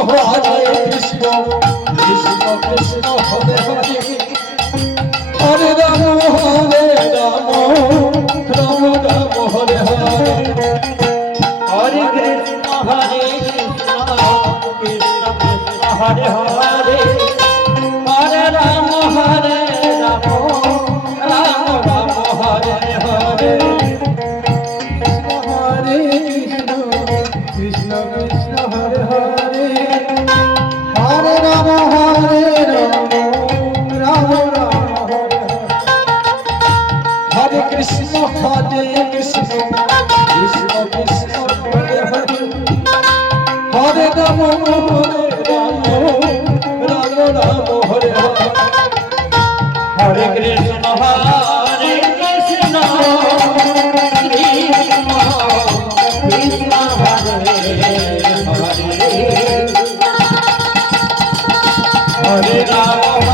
Hare Krishna Krishna Krishna Hare Hare Hare Ram Ram Ram Hare Hare Hare Krishna Krishna Krishna Hare Hare Hare Ram Ram Ram Hare Hare Hare Krishna Krishna Hare Hare Hare Ram Ram Ram Hare Hare Krishna Krishna Krishna Krishna Hare Hare Hare Ram Ram Ram Hare Hare Hare Krishna Krishna Krishna Krishna Hare Hare Hare Ram